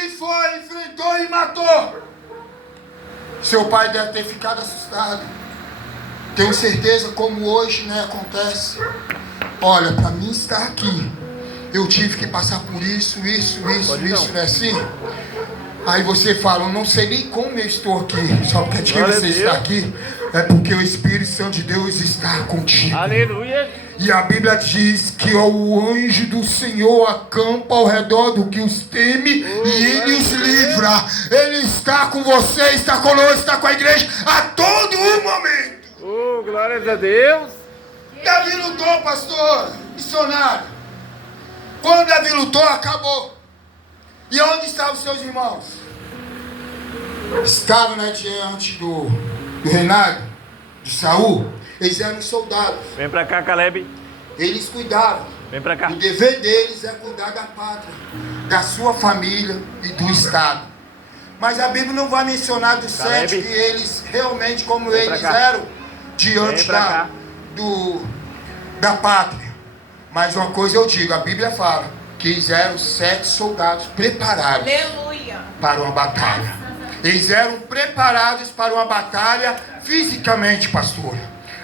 Davi foi, enfrentou e matou. Seu pai deve ter ficado assustado. Tenho certeza, como hoje, né, acontece. Olha, para mim estar aqui, eu tive que passar por isso, não é assim? Aí você fala, eu não sei nem como eu estou aqui. Só porque de que você está aqui, é porque o Espírito Santo de Deus está contigo. Aleluia. E a Bíblia diz que o anjo do Senhor acampa ao redor do que os teme e ele os livra. Ele está com você, está conosco, está com a igreja a todo momento. Oh, glórias a Deus. Davi lutou, pastor, missionário. Quando Davi lutou, acabou. E onde estavam os seus irmãos? Estavam, né, diante do reinado de Saul. Eles eram soldados. Vem pra cá, Caleb. Eles cuidavam. Vem pra cá. O dever deles é cuidar da pátria, da sua família e do Estado. Mas a Bíblia não vai mencionar dos Caleb, 7 que eles realmente, como vem eles pra cá. eram, diante Vem da pátria. Mas uma coisa eu digo, a Bíblia fala que eles eram 7 soldados preparados. Aleluia. Para uma batalha. Eles eram preparados para uma batalha fisicamente, pastor.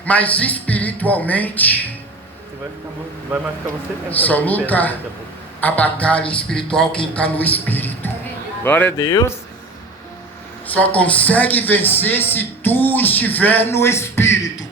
Mas espiritualmente, vai ficar você mesmo. só luta a batalha espiritual quem está no Espírito. Glória a Deus. Só consegue vencer se tu estiver no Espírito.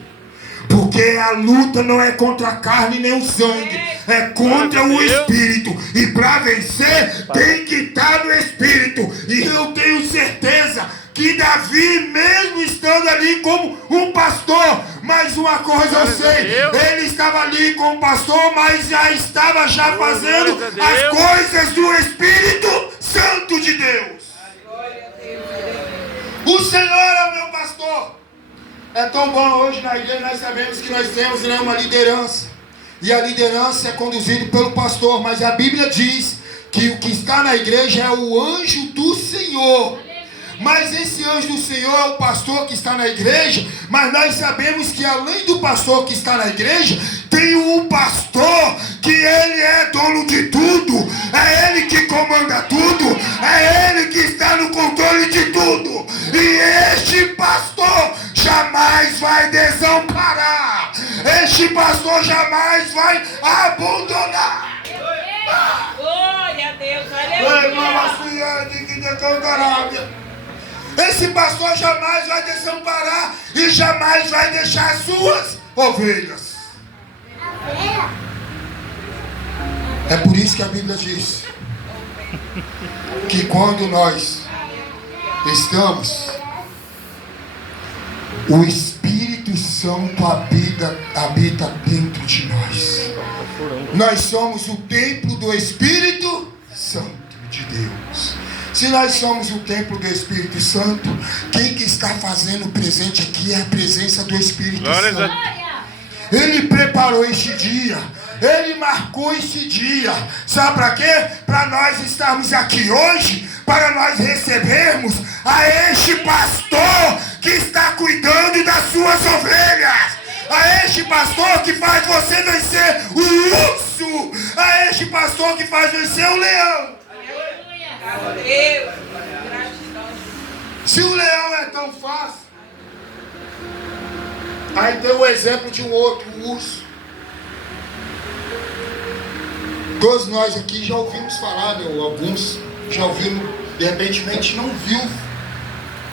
Porque a luta não é contra a carne nem o sangue, é contra o Espírito. E para vencer tem que estar no Espírito. E eu tenho certeza que Davi, mesmo estando ali como um pastor, mas uma coisa eu sei, ele estava ali como pastor, mas já estava fazendo as coisas do Espírito Santo de Deus. O Senhor é o meu pastor. É tão bom hoje na igreja, nós sabemos que nós temos, né, uma liderança. E a liderança é conduzida pelo pastor, mas a Bíblia diz que o que está na igreja é o anjo do Senhor. Mas esse anjo do Senhor é o pastor que está na igreja, mas nós sabemos que além do pastor que está na igreja, tem um pastor que ele é dono de tudo, é ele que comanda tudo, é ele que está no controle de tudo. E este pastor jamais vai desamparar, este pastor jamais vai abandonar. Glória a Deus, aleluia. Esse pastor jamais vai desamparar e jamais vai deixar as suas ovelhas. É por isso que a Bíblia diz que quando nós estamos, o Espírito Santo habita dentro de nós. Nós somos o templo do Espírito Santo de Deus. Se nós somos o templo do Espírito Santo, quem que está fazendo presente aqui é a presença do Espírito Santo. Ele preparou este dia, ele marcou este dia. Sabe para quê? Para nós estarmos aqui hoje, para nós recebermos a este pastor que está cuidando das suas ovelhas. A este pastor que faz você vencer o urso. A este pastor que faz vencer o leão. Se o leão é tão fácil, aí tem o exemplo de um outro, o urso. Todos nós aqui já ouvimos falar, né? Alguns já ouvimos, de repente a gente não viu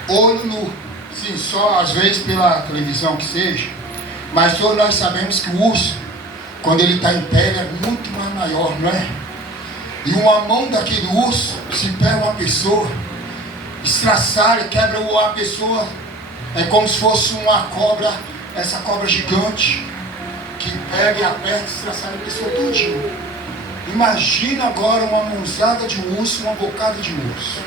olho nu, sim, só às vezes pela televisão que seja, mas todos nós sabemos que o urso, quando ele está em pé, ele é muito mais maior, não é? E uma mão daquele urso, se pega uma pessoa, estraçalha, quebra a pessoa, é como se fosse uma cobra, essa cobra gigante, que pega e aperta e estraçalha a pessoa todinha. Imagina agora uma mãozada de urso, uma bocada de urso.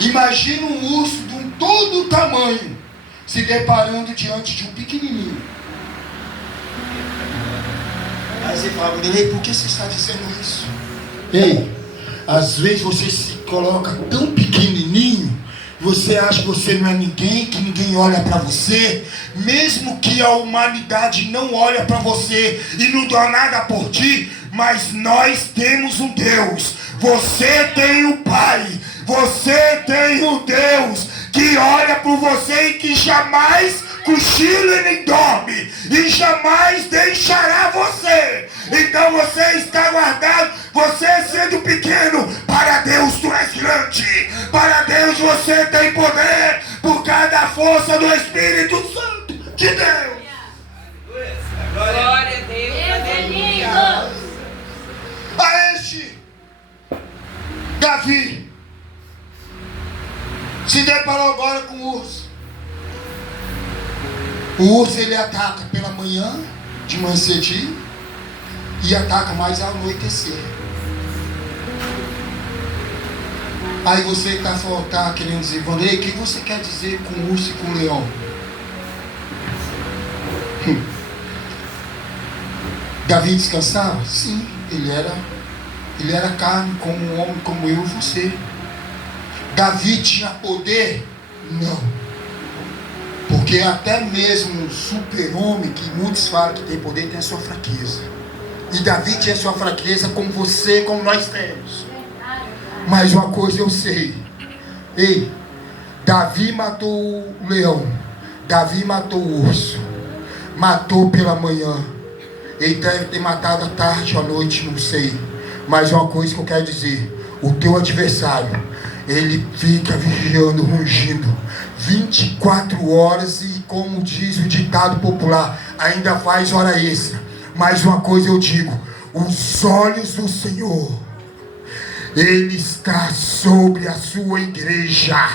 Imagina um urso de todo o tamanho, se deparando diante de um pequenininho. Aí você fala, Vanderlei, por que você está dizendo isso? Ei, às vezes você se coloca tão pequenininho, você acha que você não é ninguém, que ninguém olha para você, mesmo que a humanidade não olha para você e não dá nada por ti, mas nós temos um Deus. Você tem um Pai, você tem um Deus que olha por você e que jamais cochila e nem dorme, e jamais deixará você. Então você está guardado, você sendo pequeno, para Deus tu és grande, para Deus você tem poder, por causa da força do Espírito Santo de Deus. Glória a Deus. Aleluia. A este Davi se deparou agora com o urso. O urso ele ataca pela manhã, de manhã cedinho, e ataca mais ao anoitecer. Aí você que está querendo dizer, Vanderlei, o que você quer dizer com o urso e com o leão? Davi descansava? Sim, ele era carne como um homem como eu e você. Davi tinha poder? Não. Porque até mesmo um super-homem, que muitos falam que tem poder, tem a sua fraqueza. E Davi tinha a sua fraqueza como você, como nós temos. Mas uma coisa eu sei. Ei, Davi matou o leão, Davi matou o urso, matou pela manhã. Ele deve ter matado à tarde ou à noite, não sei. Mas uma coisa que eu quero dizer: o teu adversário, ele fica vigiando, rugindo 24 horas e, como diz o ditado popular, ainda faz hora extra. Mas uma coisa eu digo: os olhos do Senhor, Ele está sobre a sua igreja.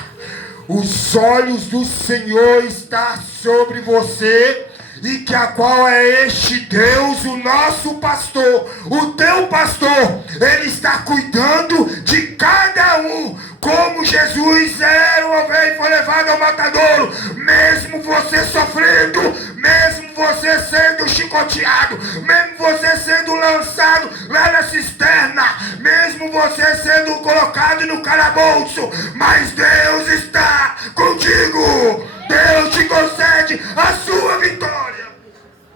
Os olhos do Senhor estão sobre você. E que a qual é este Deus, o nosso pastor, o teu pastor. Ele está cuidando de cada um. Como Jesus era uma vez foi levado ao matadouro, mesmo você sofrendo, mesmo você sendo chicoteado, mesmo você sendo lançado lá na cisterna, mesmo você sendo colocado no calabouço, mas Deus está contigo. Deus te concede a sua vitória.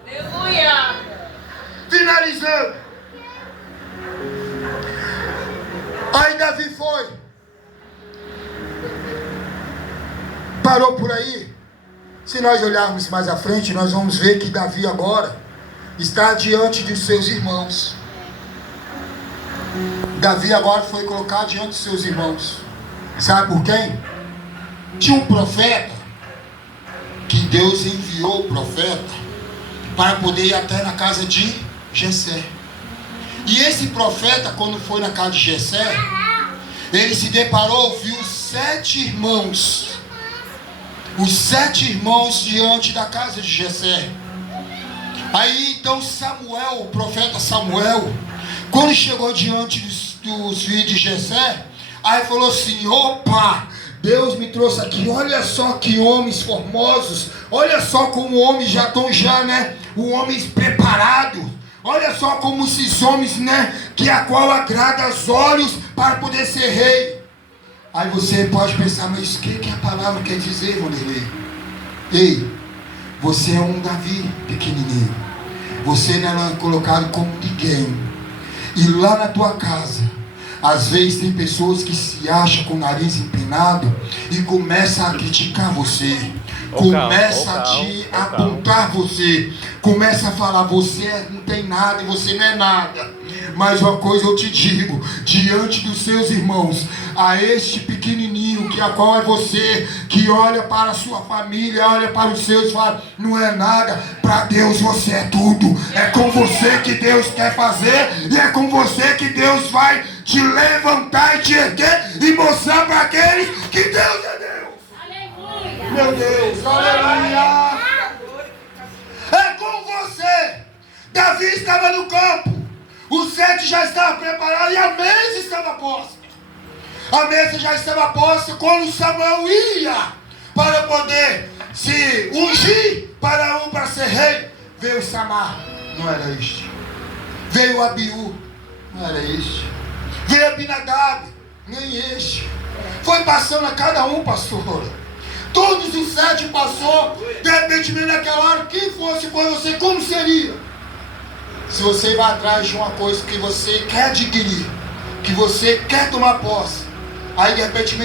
Aleluia. Finalizando. Aí Davi foi. Parou por aí. Se nós olharmos mais à frente, nós vamos ver que Davi agora está diante de seus irmãos. Davi agora foi colocado diante de seus irmãos. Sabe por quem? Tinha um profeta que Deus enviou o profeta para poder ir até na casa de Jessé. E esse profeta, quando foi na casa de Jessé, ele se deparou, viu 7 irmãos. Os 7 irmãos diante da casa de Jessé. Aí então Samuel, o profeta Samuel, quando chegou diante dos filhos de Jessé, aí falou assim: opa, Deus me trouxe aqui, olha só que homens formosos, olha só como homens já estão né, o homens preparado, olha só como esses homens, né, que a qual agrada aos olhos para poder ser rei. Aí você pode pensar, mas o que a palavra quer dizer, Vanderlei? Ei, você é um Davi pequenininho, você não é colocado como ninguém, e lá na tua casa, às vezes tem pessoas que se acham com o nariz empinado e começam a criticar você, começa a te apontar você, começa a falar, você não tem nada e você não é nada. Mas uma coisa eu te digo, diante dos seus irmãos, a este pequenininho que a qual é você, que olha para a sua família, olha para os seus e fala, não é nada, para Deus você é tudo. É com você que Deus quer fazer e é com você que Deus vai te levantar e te erguer e mostrar para aqueles que Deus é Deus. Aleluia. Meu Deus, aleluia. É com você. Davi estava no campo, os 7 já estavam preparados e a mesa estava posta. A mesa já estava posta quando Samuel ia para poder se ungir para ser rei. Veio Samar, não era este. Veio Abiú, não era este. Veio Abinadab, nem este. Foi passando a cada um, pastor. Todos os 7 passou. De repente, naquela hora, quem fosse por você, como seria? Se você vai atrás de uma coisa que você quer adquirir, que você quer tomar posse, aí de repente